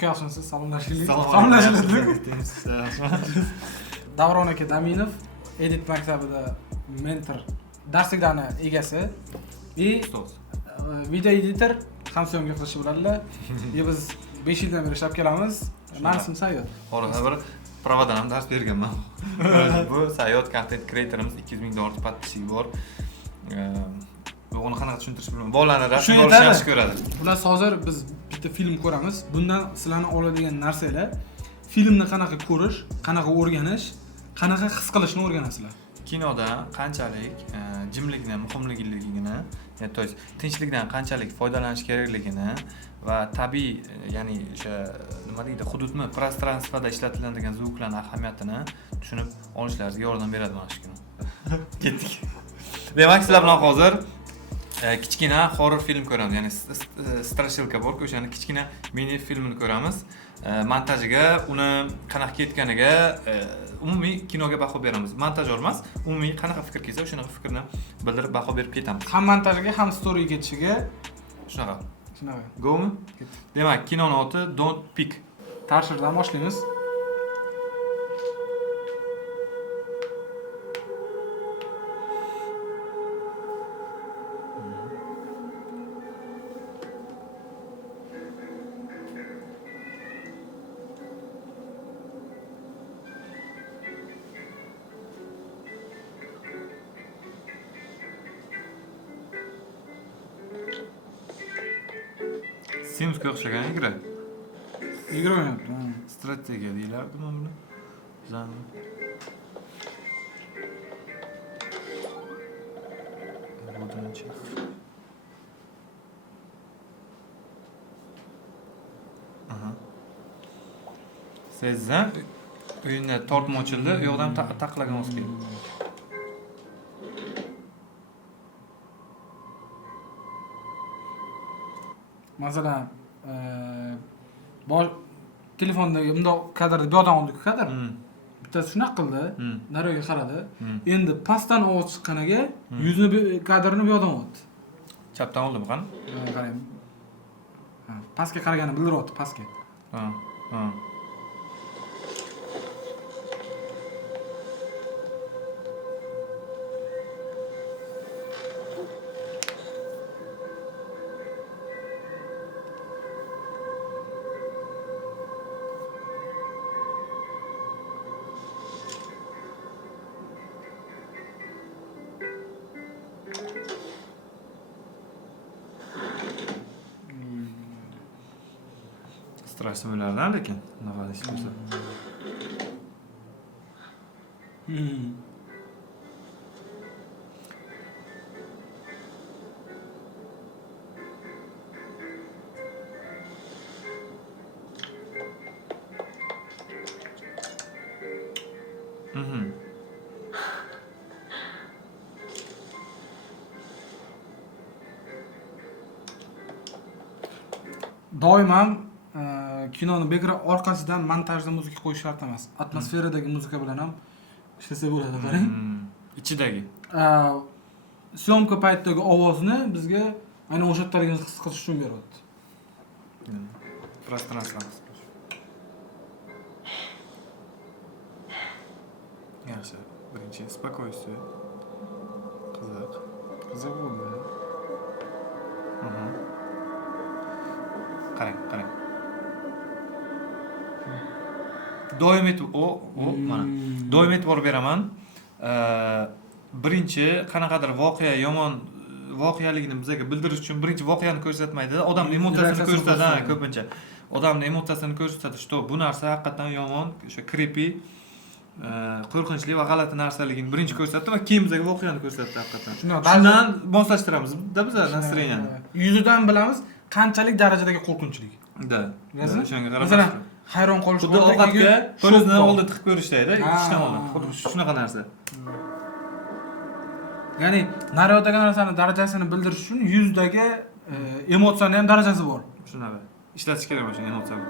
Tutga yaxshimisiz? Salomlashaylik. Salomlashaylik. Davron aka Daminov Edit maktabida mentor, darsliklarni egasi va Ustoz. video editor ham syomka qilishi bilanlar. Biz 5 yildan beri ishlab kelamiz. Men ismim Sayyod. Orada bir provadan ham dars berganman. Bu Sayyod content creatorimiz 200 mingdan ortiq podpisчиgi bor. Uni qanaqa tushuntirish bilmayman. Bolalarni rasm olishni yaxshi ko'radi. Xullas hozir biz bitta film ko'ramiz. Bundan sizlarni oladigan narsalar filmni qanaqa ko'rish, qanaqa o'rganish, qanaqa his qilishni o'rganasizlar. Kinoda qanchalik jimlikni muhimligini, to есть tinchlikdan qanchalik foydalanish kerakligini va tabiiy, ya'ni o'sha nima deydi, hududni prostranstvada ishlatiladigan zvuklarning ahamiyatini tushunib olishlaringizga yordam beradi mana shu kino. Ketdik. Demak, sizlar bilan hozir kichkina horror film ko'ramiz, ya'ni strashilka bor-ku, o'shani kichkina mini filmini ko'ramiz. Montajiga, uni qanaqa ketganiga, umumiy kinoga baho beramiz. Montajyor emas, umumiy qanaqa fikr kelsa, o'shanaqa fikrni bildirib baho berib ketamiz. Ham montajiga, ham story ketishiga shunaqa. Shunaqa. Go'mi? Demak, kinoning oti Don't Pick. Tarshirdan boshlaymiz. Simsga o'xshagan igra. Igra o'ynayapti. Strategiya deyilardimi buni? Janr. Modernchi. Aha. Sezsam, o'yinda tortma ochildi, u yoqdan taqlagan o'zi keldi. Masalan, telefondagi bundoq kadrda bu odam oldi-ku kadr. Bittasi shunaqa qildi, nariyoga qaradi. Endi pastdan ovoz chiqqaniga yuzini kadrini bu odam oldi. Chapdan oldimi qani? Qarang. Pastga qaraganini bildiryapti, pastga. Ha. Strash simulardan lekin nima deyish bo'lsa. Doim ham kinoni background orqasidan montajda muzika qo'yish shart emas. Atmosferadagi muzika bilan ham ishlasa bo'ladi, qarang. Ichidagi. Syomka paytidagi ovozni bizga aynan o'sha yerlarga his qilish uchun beryapti. Пространство. Yaxshi. Birinchi spokойствие. Qiziq. Qiziq bo'ldi. Qarang. Doim etib mana. Doim etib borib beraman. Birinchi qanaqadir voqea yomon voqealigini bizga bildirish uchun birinchi voqeani ko'rsatmaydi, odamning emotsiyasini ko'rsatadi, ko'pincha. Odamning emotsiyasini ko'rsatadi, что bu narsa haqiqatan yomon, o'sha creepy, qo'rqinchli va g'alati narsaligini birinchi ko'rsatdi va keyin bizga voqeani ko'rsatdi haqiqatan. Shundan moslashtiramiz-da biz настроенияni. Yuzidan bilamiz qanchalik darajadagi qo'rqinchlik. Da. O'shanga qarab. Masalan, hayron qolish xuddi ovqatga qo'lizni oldida tiqib ko'rishdaydi, ishdan oldin. Xuddi shunaqa narsa. Ya'ni naryoddagi narsani darajasini bildirish uchun yuzdagi emotsiyani ham darajasi bor. Shunaqa. Ishlatish kerak o'sha emotsiyani.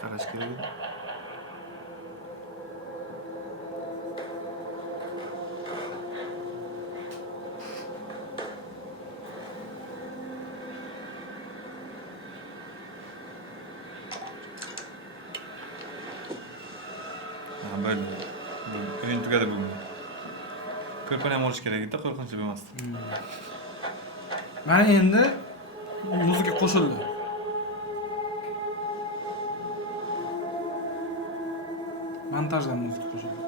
Qarash kerak. O'yin tugadi bugun. Ko'rpani ham olish kerak edi, qo'rqinchli bo'lmasdi. Mana endi muzika qo'shildi. Montajdan muzika qo'shildi.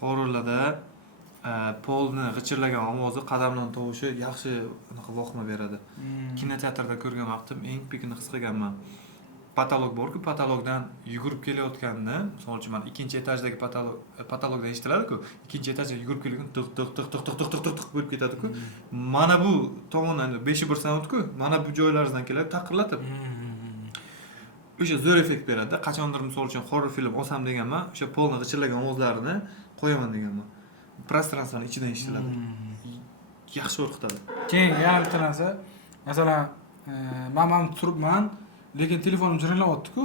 Horrorlarda polni g'ichirlagan ovozi, qadamlar tovushi yaxshi unaqa voqma beradi. Kinoteatrda ko'rgan vaqtim eng pikini his qilganman. Patolog bor-ku, patologdan yugurib kelayotganda, misol uchun men ikkinchi etajdagi patologdan eshitiladi-ku, ikkinchi etajga yugurib kelgan tiq bo'lib ketadi-ku. Mana bu tomondan 5-1 sound-ku, mana bu joylardan kelib taqirlatib. O'sha zo'r effekt beradi. Qachondir misol uchun horror film olsam deganman, o'sha polni g'ichirlagan ovozlarini qo'yaman deganman. Prostransiyani ichidan eshitiladi. Yaxshi qo'rqitadi. Keyin yana bitta narsa, masalan, men turibman, lekin telefonim jiringlayapti-ku.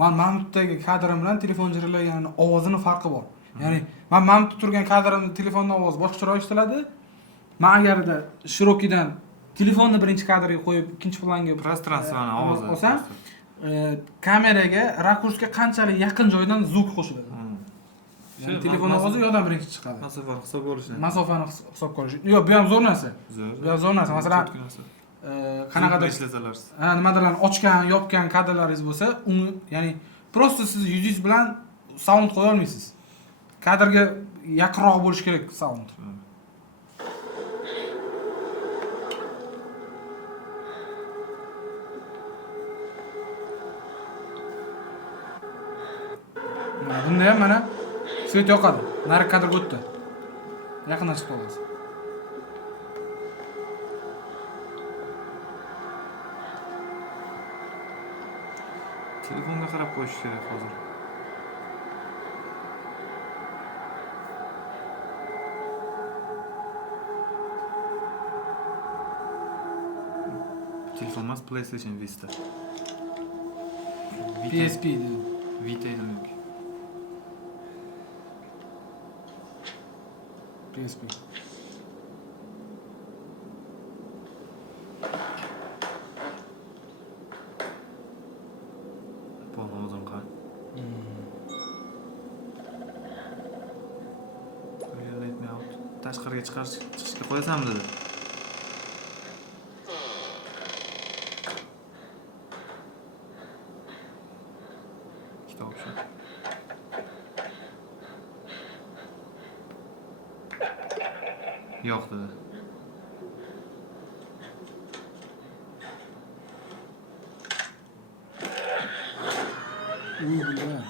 Men Mamutdagi kadrim bilan telefon jiringlaganining ovozini farqi bor. Ya'ni men Mamutda turgan kadrimda telefonning ovozi boshqacha eshitiladi. Men agarda Shirokidan telefonni birinchi kadrga qo'yib, ikkinchi planga Prostransiyani ovozi olsam, kameraga, rakursga qanchalik yaqin joydan zvuk qo'shiladi. Ya'ni telefon ovozi yo'dan birinchi chiqadi. Masofani hisob olish. Masofani hisobga olish. Yo'q, bu ham zo'r narsa. Bu ham zo'r narsa. Masalan, qanaqadir ishlasalar. Nimalarni ochgan, yopgan kadrlaringiz bo'lsa, uni, ya'ni prosta siz yuzingiz bilan sound qo'ya olmaysiz. Kadrga yaqinroq bo'lish kerak sound. Bunda ham mana svet yoqadi. Nari kadrga o'tdi. Yaqindan chiqib olasiz. Telefonga qarab qo'yish kerak hozir. Telefon emas, PlayStation Vita. PSP dedi. Vita demak. PSP. Polni qara. Let me out. Tashqariga chiqishga qo'yasanmi dedi. Kitob shu. Yo'q dedi. Uy bular.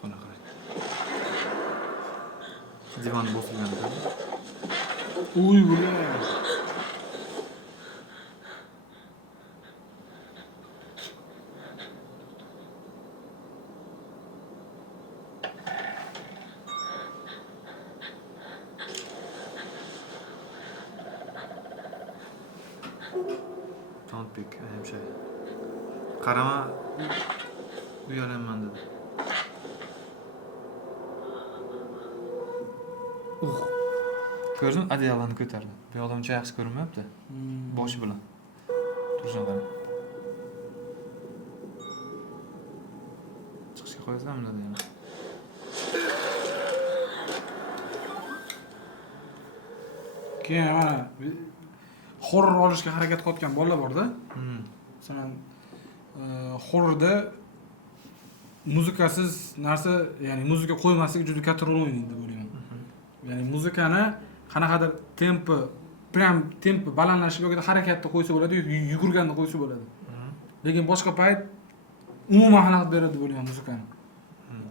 Qana qarang. Divan bosilgan. Uy bular. Don't pick hemşe. Qarama uyalaman dedi. Ko'rdingmi? Adyalani ko'tardi. Bu odam uncha yaxshi ko'rinmayapti. Boshi bilan. Turishini qarang. Chiqishga qo'yasanmi dedi yana. Keyin mana horror olishga harakat qilayotgan bolalar bor-da. Masalan, horrorda muzikasiz narsa, ya'ni muzika qo'ymaslik juda katta rol o'ynaydi deb o'ylayman. Ya'ni muzikani qanaqadir tempi balandlashiga yoki harakatda qo'ysa bo'ladi, yoki yugurganda qo'ysa bo'ladi. Lekin boshqa payt umuman xalaqit beradi deb o'ylayman muzikani.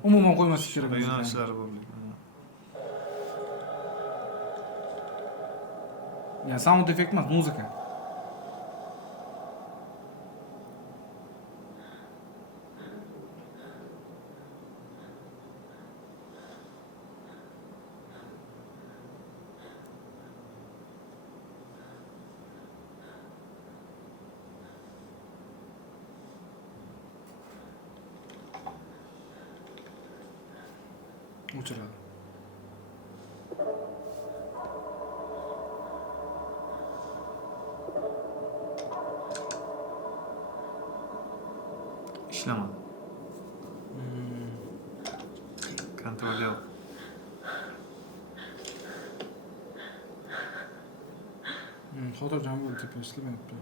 Umuman qo'ymaslik kerak. Yo'nalishlari bor. Yani sound effekt emas, muzika. o'chiradi. Ishlamadi. Kontrol yo'q. Xotirjam bo'l, deb ishlamayapti.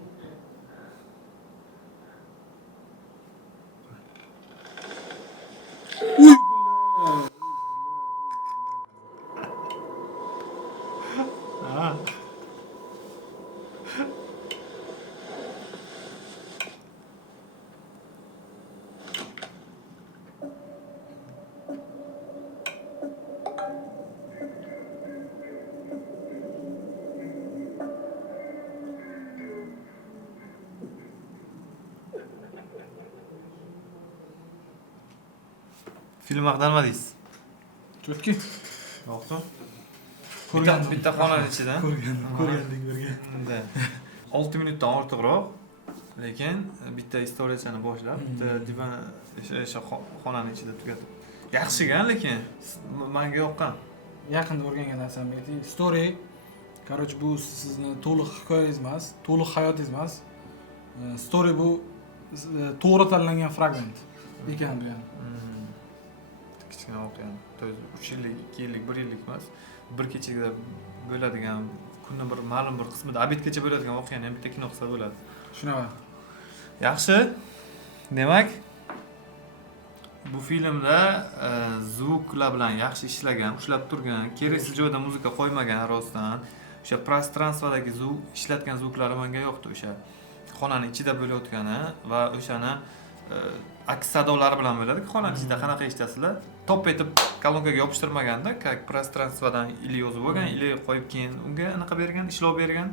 Film haqida nima deysiz? Chotki. Yo'qmi? Ko'rgandim. Bitta xonaning ichida. Ko'rgandik birga. 6 minutdan ortiqroq, lekin bitta istoriyani boshlab, bitta divan o'sha xonaning ichida tugatib. Yaxshi-gan, lekin menga yoqqan. Yaqinda o'rgangan narsam ayting. Story, короче, bu sizni to'liq hikoyangiz emas, to'liq hayotingiz emas. Story bu to'g'ri tanlangan fragment ekan bu ham. Kichkina voqea. 3 yillik, 2 yillik, 1 yillik emas. Bir kechada bo'ladigan, kunning bir ma'lum bir qismida abidgacha bo'ladigan voqeani ham bitta kino qilsa bo'ladi. Shunaqa. Yaxshi. Demak, bu filmda zvuklar bilan yaxshi ishlagan, ushlab turgan, keraksiz joyda muzika qo'ymagan rostdan. O'sha prostranstvadagi zvuk, ishlatgan zvuklari menga yoqdi. O'sha xonaning ichida bo'layotgani va o'shani aks sadolari bilan bo'ladi. Xonaning ichida qanaqa eshitasizlar? Top etib kolonkaga yopishtirmaganda, как пространствоdan ili yozib bo'lgan, ili qo'yib keyin unga anaqa bergan, ishlov bergan.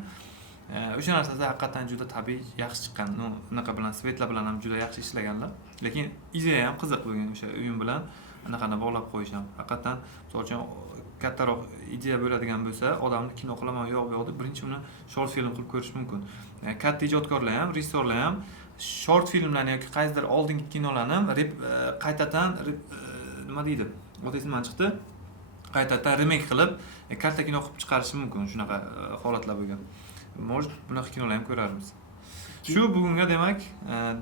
O'sha narsasi haqiqatan juda tabiiy, yaxshi chiqqan. Unaqa bilan svetlar bilan ham juda yaxshi ishlaganlar. Lekin ideya ham qiziq bo'lgan o'sha o'yin bilan anaqani bog'lab qo'yish ham. Haqiqatan, misol uchun kattaroq ideya bo'ladigan bo'lsa, odamni kino qilaman yo'q deb birinchi uni short film qilib ko'rish mumkin. Katta ijodkorlar ham, rejissyorlar ham short filmlarni yoki qaysidir oldingi kinolarni qaytadan nima deydi? O'tasiman chiqdi. Qaytadan remake qilib, katta kino qilib chiqarish mumkin, shunaqa holatlar bo'lgan. Может, bunaqa kinolar ham ko'rarmiz. Shu bugunga demak,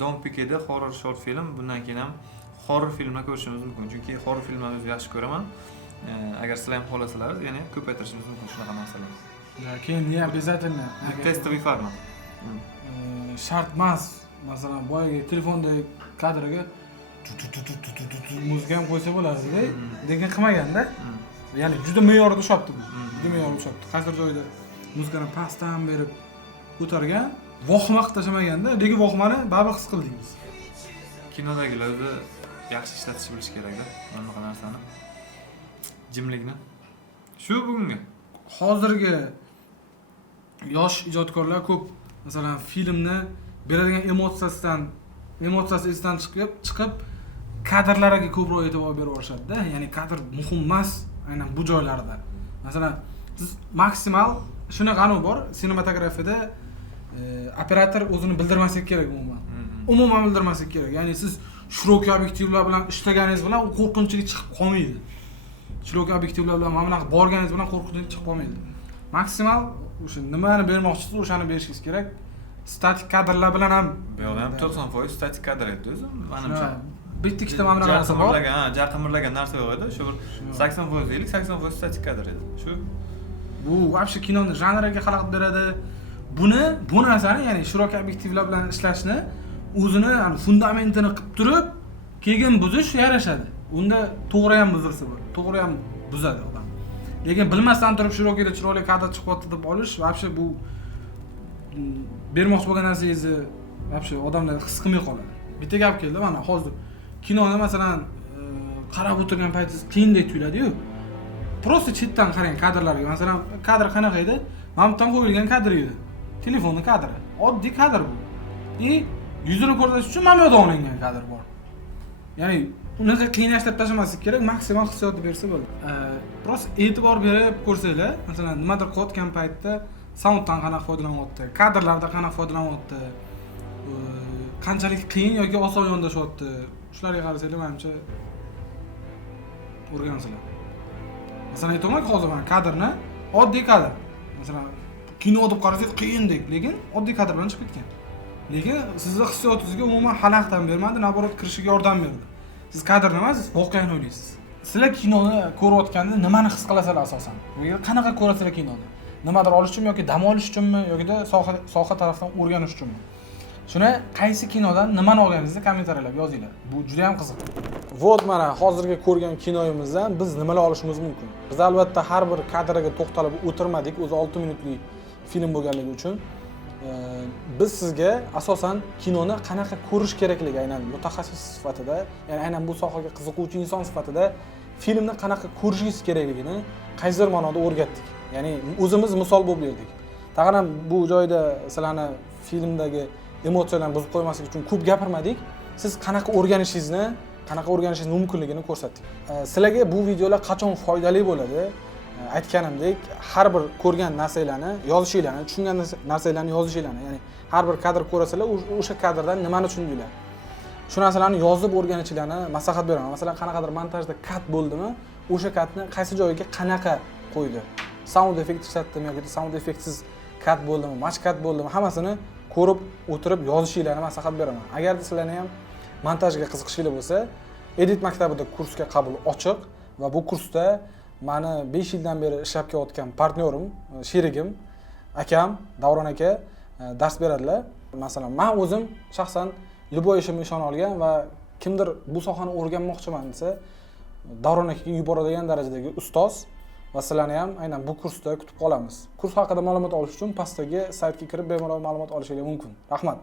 Don Pikeda horror short film, bundan keyin ham horror filmlar ko'rishimiz mumkin. Chunki horror filmlarni o'zi yaxshi ko'raman. Agar sizlar ham xohlasalar, yana ko'paytirishimiz mumkin shunaqa narsalar. Keyin ne обязательно Testoviy format. Shart emas. Masalan, boyagi telefonda kadriga muzika ham qo'ysa bo'ladi-da, lekin qilmaganda. Ya'ni juda me'yorda ushlabdi bu. Juda me'yorda ushlabdi. Qaysidir joyda muzikani pastdan berib ko'targan, vohma qilib tashamaganda, lekin vohmani baribir his qildingiz. Kinodagilar o'zi yaxshi ishlatish bilish kerak-da, bunaqa narsani. Jimlikni. Shu bugungi. Hozirgi Yosh ijodkorlar ko'p, masalan, filmni beradigan emotsiyasi esdan chiqib kadrlarga ko'proq e'tibor berib olishadi-da. Ya'ni kadr muhim emas, aynan bu joylarda. Masalan, siz maksimal shunaqani bor, sinematografiyada operator o'zini bildirmasligi kerak umuman. Umuman bildirmasligi kerak. Ya'ni siz shirokay obyektivlar bilan ishlaganingiz bilan u qo'rqinchli chiqib qolmaydi. Shirokay obyektivlar bilan mana bunaqa borganingiz bilan qo'rqinchli chiqib qolmaydi. Maksimal o'sha nimani bermoqchisiz, o'shani berishingiz kerak. Statik kadrlar bilan ham bu yoqda ham 90% statik kadr edi o'zi, menimcha. Bitta ikkita mana bunaqa narsa bor. Qimirlagan narsa yo'q edi. Shu 80% deylik, 80% statik kadr edi. Shu bu вообще kinoni janriga xalaqit beradi. Bu narsani, ya'ni shirokay obyektivlar bilan ishlashni o'zini fundamentini qilib turib, keyin buzish yarashadi. Unda to'g'ri ham buzilsa bo'ladi, to'g'ri ham buzadi odam. Lekin bilmasdan turib shirokayda chiroyli kadr chiqyapti deb olish вообще bu bermoqchi bo'lgan narsangizni вообще odamlar his qilmay qoladi. Bitta gap keldi, mana hozir kinoni masalan qarab o'tirgan paytingiz qiyindek tuyuladi-yu. Просто chetdan qarang kadrlarga. Masalan, kadr qanaqa edi? Mamutdan qo'yilgan kadr edi. Telefonning kadri. Oddiy kadr bu. Yuzini ko'rsatish uchun mana bu yerda olingan kadr bor. Ya'ni unaqa qiynashtirib tashlamaslik kerak, maksimal hissiyotni bersa bo'ladi. Просто e'tibor berib ko'rsanglar, masalan, nimadir qilayotgan paytda sounddan qanaqa foydalanyapti, kadrlardan qanaqa foydalanyapti, qanchalik qiyin yoki oson yondashyapti. Shularga qarasanglar, menimcha o'rgansizlar. Masalan, aytaman-ku hozir mana kadrni, oddiy kadr. Masalan, kino deb qarasangiz qiyindek, lekin oddiy kadr bilan chiqib ketgan. Lekin sizni hissiyotingizga umuman xalaqdan bermadi, naborat kirishiga yordam berdi. Siz kadrni emas, siz voqeani o'ylaysiz. Sizlar kinoni ko'rayotganda nimani his qilasizlar asosan? Bu yerda qanaqa ko'rasizlar kinoni? Nimadir olish uchunmi yoki dam olish uchunmi yoki soha tarafdan o'rganish uchunmi? Shuni qaysi kinodan nimani olganingizni kommentariylarga yozinglar. Bu juda ham qiziq. Vot mana hozirgi ko'rgan kinoyimizdan biz nimalar olishimiz mumkin? Biz albatta har bir kadrga to'xtalib o'tirmadik, o'zi 6 minutlik film bo'lganligi uchun. Biz sizga asosan kinoni qanaqa ko'rish kerakligi aynan mutaxassis sifatida, ya'ni aynan bu sohaga qiziquvchi inson sifatida filmni qanaqa ko'rishingiz kerakligini qaysidir ma'noda o'rgatdik. Ya'ni o'zimiz misol bo'lib berdik. Tag'in ham bu joyda sizlarni filmdagi emotsiyalarni buzib qo'ymaslik uchun ko'p gapirmadik. Siz qanaqa o'rganishingiz mumkinligini ko'rsatdik. Sizlarga bu videolar qachon foydali bo'ladi? Aytganimdek, har bir ko'rgan narsalarni yozishinglarni, tushungan narsalarni yozishinglarni, ya'ni har bir kadr ko'rasizlar, o'sha kadrdan nimani tushundinglar? Shu narsalarni yozib o'rganishinglarni maslahat beraman. Masalan, qanaqadir montajda kat bo'ldimi, o'sha katni qaysi joyiga qanaqa qo'ydi? Sound effekt ishlatdimi yoki sound effektsiz kat bo'ldimi, match kat bo'ldimi, hammasini ko'rib o'tirib yozishinglarni maslahat beraman. Agar sizlarni ham montajga qiziqishinglar bo'lsa, Edit maktabida kursga qabul ochiq va bu kursda meni 5 yildan beri ishlab kelayotgan partnyorim, sherigim, akam, Davron aka dars beradilar. Masalan, men o'zim shaxsan Liboy ishimga ishona olgan va kimdir bu sohani o'rganmoqchiman desa, Davron akaga yuboradigan darajadagi ustoz va sizlarni ham aynan bu kursda kutib qolamiz. Kurs haqida ma'lumot olish uchun pastdagi saytga kirib bemalol ma'lumot olishingiz mumkin. Rahmat.